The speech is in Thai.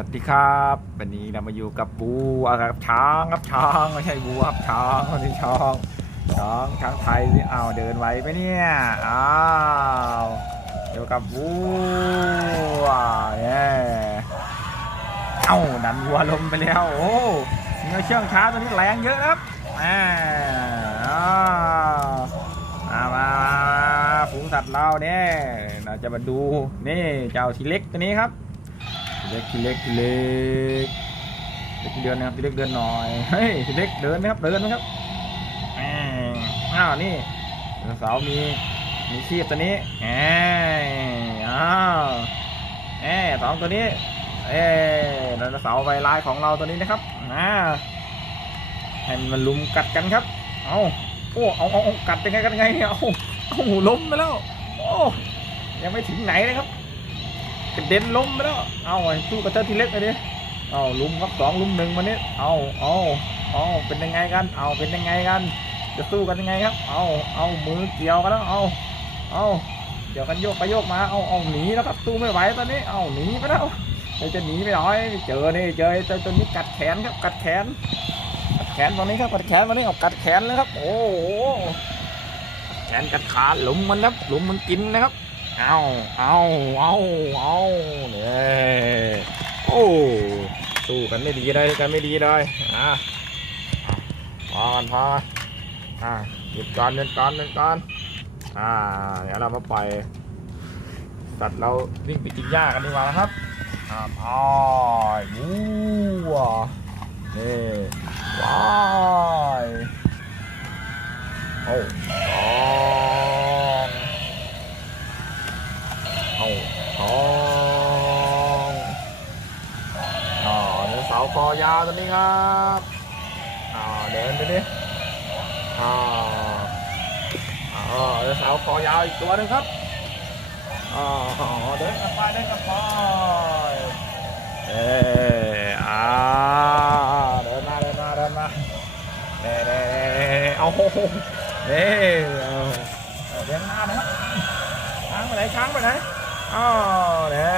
วัสดีครับวันนี้เรามาอยู่กับบูครับช้างครับช้างไม่ใช่บูครับช้างนนี้ช้างช้างช้างไทยนี่อ้าวเดินไหวไหมเนี่ยอ้าวอยู่กับบูเนี่ยเอ้าดันวัวลมไปแล้วโอ้เนื้อเชื่องช้าตัวนี้แรงเยอะครับอ่าอ้าวมามาฝูงสัตว์เราเนี่ยเราจะมาดูนี่เจ้าทีเล็กตัวนี้ครับ เล็กทีเล็กทีเล็กเล็กเดินนะครับทีเล็กเดินหน่อยเฮ้ยทีเล็กเดินไหมครับเดินไหมครับอ้าวนี่เสามีมีคีบตัวนี้แหมอ้าวแหมสองตัวนี้เอ้ไดโนเสาร์ใบลายของเราตัวนี้นะครับอ่าให้มันลุมกัดกันครับ เอาโอ้เอาเอาเอกัดยังไงกันไงเนี่ยเอาเอาล้มไปแล้ว โอ้ ยังไม่ถึงไหนเลยครับ กระเด็นล้มไปแล้ว เอาไอ้สู้กับเจ้าทีเล็กเลยดิเอาลุมครับสองลุมหนึ่งมาเนี้เอาเอาเอาเป็นยังไงกัน เอาเป็นยังไงกัน จะสู้กันยังไงครับ เอาเอามือเกี่ยวกันแล้ว เอาเอาเกี่ยวกันโยกไปโยกมา เอาเอาหนีแล้วครับสู้ไม่ไหวตอนนี้ เอาหนีไปแล้วเดี๋ยวจะหนีไปหน่อย เจอนี่เจอเจ้าตัวนี้กัดแขนครับ กัดแขน กัดแขนตอนนี้ครับ กัดแขนตอนนี้เอากัดแขนเลยครับ โอ้โห แขนกัดขาหลุมมันครับ หลุมมันกินนะครับ เอาเอาเอาเอาเนี่ยโอ้สู้กันไม่ดีเลยกันไม่ดีเลยอะพอกันพอนอะหยุดก่อนหยุดก่อนหยุดก่อนอ่าเดี๋ยวเรามาปล่อยสัตว์เราวิ่งไปกินหญ้ากันดีกว่านะครับอ่าพายวู้วนี่ว้าโอ้สอง เอาทองอ๋อเนื้อเสาคอยาวตัวนี้ครับอ๋อเดินไปดิอ๋ออ๋อเสาคอยาวอีกตัวนึงครับอ๋อเดินกับไปเดินกับไปเอออ่าเดินมาเดินมาเดินมาเน่เน่เอาเน่เอเอเดินหน้านะครับช้างไปไหนช้างไปไหนอ๋อเนี่